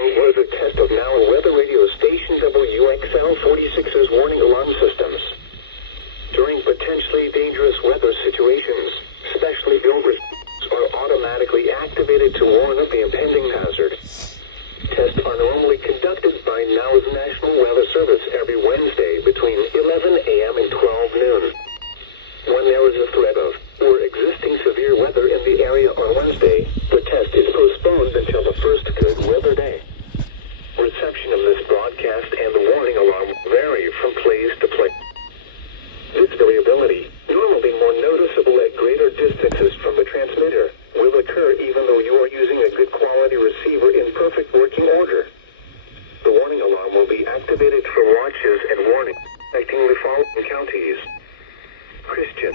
Beginning was a test of now weather radio station WXL 46's warning alarm systems. During potentially dangerous weather situations, specially built responses are automatically activated to warn of the impending hazard. Tests are normally conducted by NOW's National Weather Service every Wednesday between 11 a.m. and 12 noon. When there is a threat of or existing severe weather in the area on Wednesday, the test is postponed until the first good weather day. Reception of this broadcast and the warning alarm vary from place to place. This variability, normally more noticeable at greater distances from the transmitter, will occur even though you are using a good quality receiver in perfect working order. The warning alarm will be activated for watches and warnings affecting the following counties: Christian,